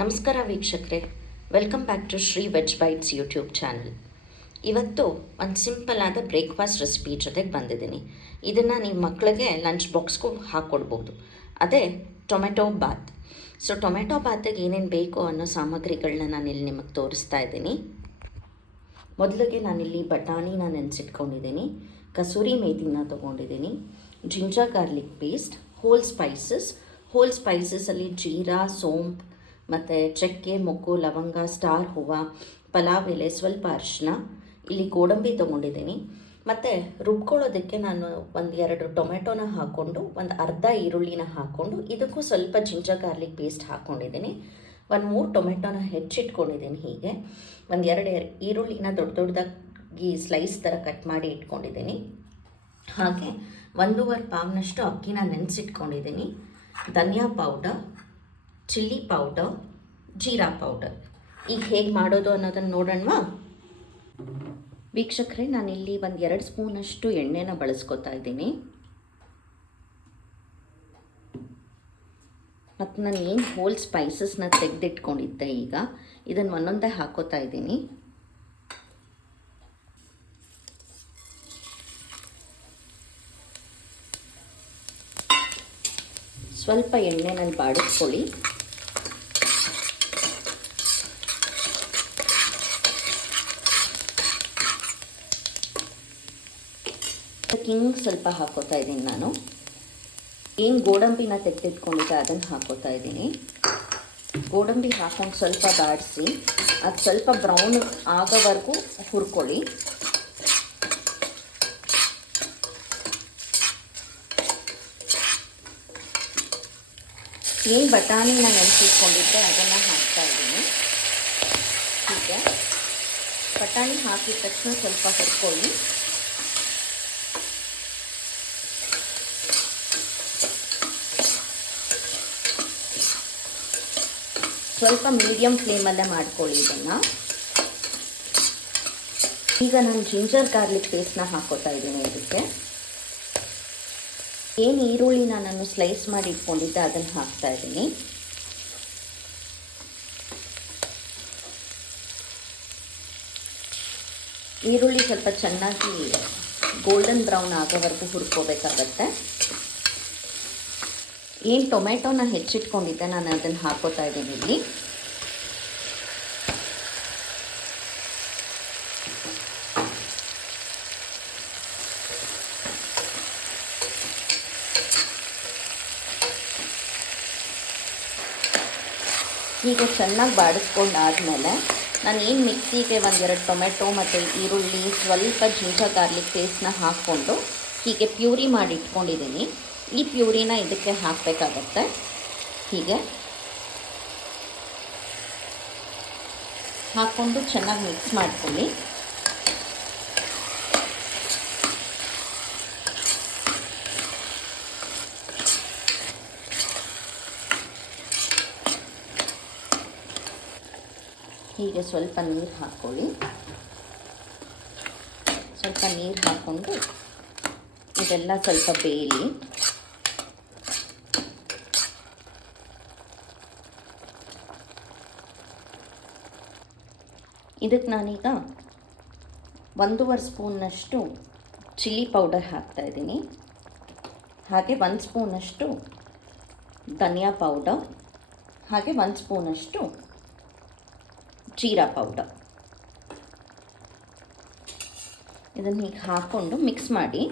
ನಮಸ್ಕಾರ ವೀಕ್ಷಕರೇ, welcome back to Shri veg bites YouTube channel. ಇವತ್ತು ಒಂದು ಸಿಂಪಲ್ ಆದ ಬ್ರೇಕ್ಫಾಸ್ಟ್ ರೆಸಿಪಿ ಜೊತೆಗೆ ಬಂದಿದ್ದೀನಿ. ಇದನ್ನು ನಿಮ್ಮ ಮಕ್ಕಳಿಗೆ ಲಂಚ್ ಬಾಕ್ಸ್ಗೂ ಹಾಕ್ಕೊಡ್ಬೋದು. ಅದೇ ಟೊಮೆಟೊ ಬಾತ್. ಸೊ ಟೊಮೆಟೊ ಬಾತಿಗೆ ಏನೇನು ಬೇಕು ಅನ್ನೋ ಸಾಮಗ್ರಿಗಳನ್ನ ನಾನಿಲ್ಲಿ ನಿಮಗೆ ತೋರಿಸ್ತಾ ಇದ್ದೀನಿ. ಮೊದಲಿಗೆ ನಾನಿಲ್ಲಿ ಬಟಾಣಿನ ನೆನೆಸಿಟ್ಕೊಂಡಿದ್ದೀನಿ, ಕಸೂರಿ ಮೇಥಿನ ತೊಗೊಂಡಿದ್ದೀನಿ, ಜಿಂಜರ್ ಗಾರ್ಲಿಕ್ ಪೇಸ್ಟ್, ಹೋಲ್ ಸ್ಪೈಸಸಲ್ಲಿ ಜೀರಾ, ಸೋಂಪು ಮತ್ತು ಚಕ್ಕೆ, ಮೊಗ್ಗು, ಲವಂಗ, ಸ್ಟಾರ್ ಹೂವು, ಪಲಾವ್ ಎಲೆ, ಸ್ವಲ್ಪ ಅರಿಶಿನ, ಇಲ್ಲಿ ಗೋಡಂಬಿ ತೊಗೊಂಡಿದ್ದೀನಿ. ಮತ್ತು ರುಬ್ಕೊಳ್ಳೋದಕ್ಕೆ ನಾನು 1-2 ಟೊಮೆಟೊನ ಹಾಕ್ಕೊಂಡು, ಒಂದು ಅರ್ಧ ಈರುಳ್ಳಿನ ಹಾಕ್ಕೊಂಡು, ಇದಕ್ಕೂ ಸ್ವಲ್ಪ ಜಿಂಜರ್ ಗಾರ್ಲಿಕ್ ಪೇಸ್ಟ್ ಹಾಕ್ಕೊಂಡಿದ್ದೀನಿ. 3 ಟೊಮೆಟೊನ ಹೆಚ್ಚಿಟ್ಕೊಂಡಿದ್ದೀನಿ. ಹೀಗೆ 2 ಈರುಳ್ಳಿನ ದೊಡ್ಡದಾಗಿ ಸ್ಲೈಸ್ ಥರ ಕಟ್ ಮಾಡಿ ಇಟ್ಕೊಂಡಿದ್ದೀನಿ. ಹಾಗೆ 1.5 ಪಾವ್ನಷ್ಟು ಅಕ್ಕಿನ ನೆನೆಸಿಟ್ಕೊಂಡಿದ್ದೀನಿ. ಧನಿಯಾ ಪೌಡರ್, ಚಿಲ್ಲಿ ಪೌಡರ್, ಜೀರಾ ಪೌಡರ್. ಈಗ ಹೇಗೆ ಮಾಡೋದು ಅನ್ನೋದನ್ನು ನೋಡೋಣವಾ ವೀಕ್ಷಕರೇ? ನಾನಿಲ್ಲಿ 1-2 ಸ್ಪೂನಷ್ಟು ಎಣ್ಣೆನ ಬಳಸ್ಕೊತಾ ಇದ್ದೀನಿ. ಮತ್ತು ನಾನು ಏನು ಹೋಲ್ ಸ್ಪೈಸಸ್ನ ತೆಗೆದಿಟ್ಕೊಂಡಿದ್ದೆ, ಈಗ ಇದನ್ನು ಒಂದೊಂದೇ ಹಾಕೋತಾ ಇದ್ದೀನಿ. ಸ್ವಲ್ಪ ಎಣ್ಣೆನಲ್ಲಿ ಬಾಡಿಸ್ಕೊಳ್ಳಿ. ಹಿಂಗೆ ಸ್ವಲ್ಪ ಹಾಕೋತಾ ಇದ್ದೀನಿ. ನಾನು ಏನು ಗೋಡಂಬಿನ ತೆಗೆದಿಟ್ಕೊಂಡಿದ್ದೆ ಅದನ್ನು ಹಾಕೋತಾ ಇದ್ದೀನಿ. ಗೋಡಂಬಿ ಹಾಕೊಂಡು ಸ್ವಲ್ಪ ಬಾಡಿಸಿ ಅದು ಸ್ವಲ್ಪ ಬ್ರೌನ್ ಆಗೋವರೆಗೂ ಹುರ್ಕೊಳ್ಳಿ. ಏನು ಬಟಾಣಿನ ನೆನೆಸಿಟ್ಕೊಂಡಿದ್ದೆ ಅದನ್ನು ಹಾಕ್ತಾ ಇದ್ದೀನಿ. ಹೀಗೆ ಬಟಾಣಿ ಹಾಕಿದ ತಕ್ಷಣ ಸ್ವಲ್ಪ ಹುರ್ಕೊಳ್ಳಿ. ಸ್ವಲ್ಪ ಮೀಡಿಯಮ್ ಫ್ಲೇಮಲ್ಲೇ ಮಾಡ್ಕೊಳ್ಳಿ ಇದನ್ನು. ಈಗ ನಾನು ಜಿಂಜರ್ ಗಾರ್ಲಿಕ್ ಪೇಸ್ಟ್ನ ಹಾಕೋತಾ ಇದ್ದೀನಿ. ಇದಕ್ಕೆ ಏನು ಈರುಳ್ಳಿನ ನಾನು ಸ್ಲೈಸ್ ಮಾಡಿ ಇಟ್ಕೊಂಡಿದ್ದೆ ಅದನ್ನು ಹಾಕ್ತಾ ಇದ್ದೀನಿ. ಈರುಳ್ಳಿ ಸ್ವಲ್ಪ ಚೆನ್ನಾಗಿ ಗೋಲ್ಡನ್ ಬ್ರೌನ್ ಆಗೋವರೆಗೂ ಹುರ್ಕೋಬೇಕಾಗತ್ತೆ. ಏನು ಟೊಮೆಟೊನ ಹೆಚ್ಚಿಟ್ಕೊಂಡಿದ್ದೆ ನಾನು ಅದನ್ನು ಹಾಕೋತಾ ಇದ್ದೀನಿ ಇಲ್ಲಿ. ಈಗ ಚೆನ್ನಾಗಿ ಬಾಡಿಸ್ಕೊಂಡಾದ್ಮೇಲೆ ನಾನು ಏನು ಮಿಕ್ಸಿಗೆ 1-2 ಟೊಮೆಟೊ ಮತ್ತು ಈರುಳ್ಳಿ, ಸ್ವಲ್ಪ ಜಿಂಜರ್ ಗಾರ್ಲಿಕ್ ಪೇಸ್ಟ್ನ ಹಾಕ್ಕೊಂಡು ಹೀಗೆ ಪ್ಯೂರಿ ಮಾಡಿ ಇಟ್ಕೊಂಡಿದ್ದೀನಿ. ಈ ಪ್ಯೂರಿನ ಇದಕ್ಕೆ ಹಾಕಬೇಕಾಗತ್ತೆ. ಹೀಗೆ ಹಾಕ್ಕೊಂಡು ಚೆನ್ನಾಗಿ ಮಿಕ್ಸ್ ಮಾಡ್ಕೊಳ್ಳಿ. ಹೀಗೆ ಸ್ವಲ್ಪ ನೀರು ಹಾಕ್ಕೊಳ್ಳಿ. ಸ್ವಲ್ಪ ನೀರು ಹಾಕ್ಕೊಂಡು ಇದೆಲ್ಲ ಸ್ವಲ್ಪ ಬೇಯಲಿ. ಇದಕ್ಕೆ ನಾನೀಗ 1.5 ಸ್ಪೂನ್ನಷ್ಟು ಚಿಲ್ಲಿ ಪೌಡರ್ ಹಾಕ್ತಾಯಿದ್ದೀನಿ. ಹಾಗೆ 1 ಸ್ಪೂನಷ್ಟು ಧನಿಯಾ ಪೌಡರ್, ಹಾಗೆ 1 ಸ್ಪೂನಷ್ಟು ಜೀರಾ ಪೌಡರ್. ಇದನ್ನು ಹೀಗೆ ಹಾಕ್ಕೊಂಡು ಮಿಕ್ಸ್ ಮಾಡಿ.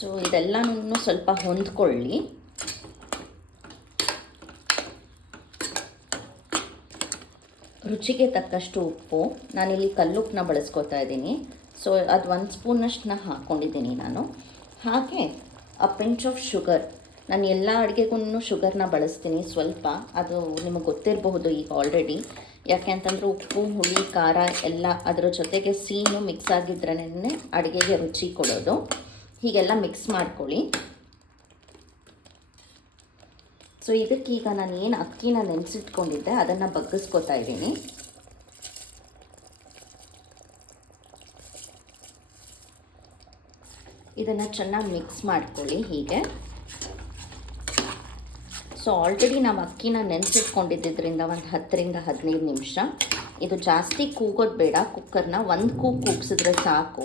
ಸೊ ಇದೆಲ್ಲನೂ ಸ್ವಲ್ಪ ಹೊಂದ್ಕೊಳ್ಳಿ. ರುಚಿಗೆ ತಕ್ಕಷ್ಟು ಉಪ್ಪು, ನಾನಿಲ್ಲಿ ಕಲ್ಲುಪ್ಪನ್ನ ಬಳಸ್ಕೊತಾ ಇದ್ದೀನಿ. ಸೊ ಅದು 1 ಸ್ಪೂನಷ್ಟನ್ನ ಹಾಕ್ಕೊಂಡಿದ್ದೀನಿ ನಾನು. ಹಾಗೆ ಪಿಂಚ್ ಆಫ್ ಶುಗರ್. ನಾನು ಎಲ್ಲ ಅಡುಗೆಗೂ ಶುಗರ್ನ ಬಳಸ್ತೀನಿ ಸ್ವಲ್ಪ. ಅದು ನಿಮಗೆ ಗೊತ್ತಿರಬಹುದು ಈಗ ಆಲ್ರೆಡಿ. ಯಾಕೆ ಅಂತಂದರೆ ಉಪ್ಪು, ಹುಳಿ, ಖಾರ ಎಲ್ಲ ಅದರ ಜೊತೆಗೆ ಸೀನು ಮಿಕ್ಸ್ ಆಗಿದ್ರೇ ಅಡುಗೆಗೆ ರುಚಿ ಕೊಡೋದು. ಹೀಗೆಲ್ಲ ಮಿಕ್ಸ್ ಮಾಡ್ಕೊಳ್ಳಿ. ಸೊ ಇದಕ್ಕೀಗ ನಾನು ಏನು ಅಕ್ಕಿನ ನೆನೆಸಿಟ್ಕೊಂಡಿದ್ದೆ ಅದನ್ನು ಬಗ್ಗಿಸ್ಕೊತಾ ಇದ್ದೀನಿ. ಇದನ್ನು ಚೆನ್ನಾಗಿ ಮಿಕ್ಸ್ ಮಾಡ್ಕೊಳ್ಳಿ. ಹೀಗೆ ಸೊ ಆಲ್ರೆಡಿ ನಾವು ಅಕ್ಕಿನ ನೆನೆಸಿಟ್ಕೊಂಡಿದ್ದರಿಂದ ಒಂದು 10ರಿಂದ 15 ನಿಮಿಷ. ಇದು ಜಾಸ್ತಿ ಕೂಗೋದು ಬೇಡ, ಕುಕ್ಕರ್ನ ಒಂದು ಕೂಗಿಸಿದ್ರೆ ಸಾಕು.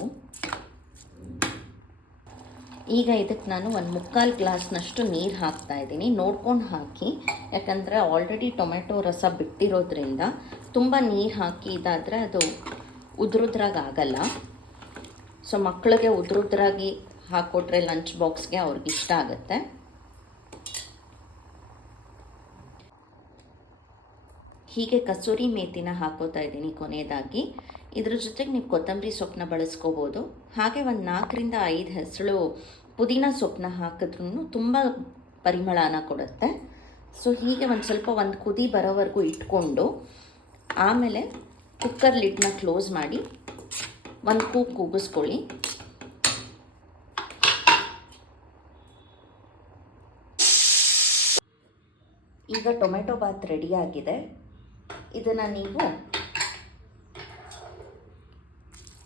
ಈಗ ಇದಕ್ಕೆ ನಾನು ಒಂದು 3/4 ಗ್ಲಾಸ್ನಷ್ಟು ನೀರು ಹಾಕ್ತಾಯಿದ್ದೀನಿ. ನೋಡ್ಕೊಂಡು ಹಾಕಿ, ಯಾಕಂದರೆ ಆಲ್ರೆಡಿ ಟೊಮೆಟೊ ರಸ ಬಿಟ್ಟಿರೋದ್ರಿಂದ ತುಂಬ ನೀರು ಹಾಕಿ ಇದಾದರೆ ಅದು ಉದ್ರುದ್ರಾಗಲ್ಲ. ಸೊ ಮಕ್ಕಳಿಗೆ ಉದ್ರುದ್ರಾಗಿ ಹಾಕ್ಕೊಟ್ರೆ ಲಂಚ್ ಬಾಕ್ಸ್ಗೆ ಅವ್ರಿಗೆ ಇಷ್ಟ ಆಗುತ್ತೆ. ಹೀಗೆ ಕಸೂರಿ ಮೇಥಿನ ಹಾಕೋತಾ ಇದ್ದೀನಿ ಕೊನೆಯದಾಗಿ. ಇದ್ರ ಜೊತೆಗೆ ನೀವು ಕೊತ್ತಂಬರಿ ಸೊಪ್ಪನ್ನ ಬಳಸ್ಕೋಬೋದು. ಹಾಗೆ ಒಂದು 4ರಿಂದ 5 ಹೆಸಳು ಪುದೀನ ಸೊಪ್ಪನ್ನ ಹಾಕಿದ್ರೂ ತುಂಬ ಪರಿಮಳನ ಕೊಡುತ್ತೆ. ಸೊ ಹೀಗೆ ಒಂದು ಕುದಿ ಬರೋವರೆಗೂ ಇಟ್ಕೊಂಡು ಆಮೇಲೆ ಕುಕ್ಕರ್ ಲಿಡ್ನ ಕ್ಲೋಸ್ ಮಾಡಿ ಒಂದು ಕೂಗಿಸ್ಕೊಳ್ಳಿ. ಈಗ ಟೊಮೆಟೊ ಬಾತ್ ರೆಡಿಯಾಗಿದೆ. ಇದನ್ನು ನೀವು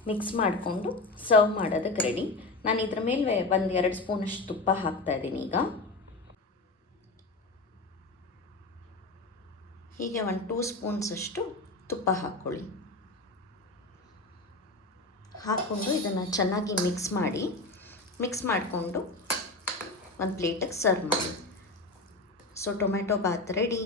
ಮಿಕ್ಸ್ ಮಾಡಿಕೊಂಡು ಸರ್ವ್ ಮಾಡೋದಕ್ಕೆ ರೆಡಿ. ನಾನು ಇದ್ರ ಮೇಲೆ 1-2 ಸ್ಪೂನಷ್ಟು ತುಪ್ಪ ಹಾಕ್ತಾಯಿದ್ದೀನಿ. ಈಗ ಹೀಗೆ 2 ಸ್ಪೂನ್ಸಷ್ಟು ತುಪ್ಪ ಹಾಕ್ಕೊಳ್ಳಿ. ಹಾಕ್ಕೊಂಡು ಇದನ್ನು ಚೆನ್ನಾಗಿ ಮಿಕ್ಸ್ ಮಾಡಿಕೊಂಡು ಒಂದು ಪ್ಲೇಟಿಗೆ ಸರ್ವ್ ಮಾಡಿ. So tomato bath ready.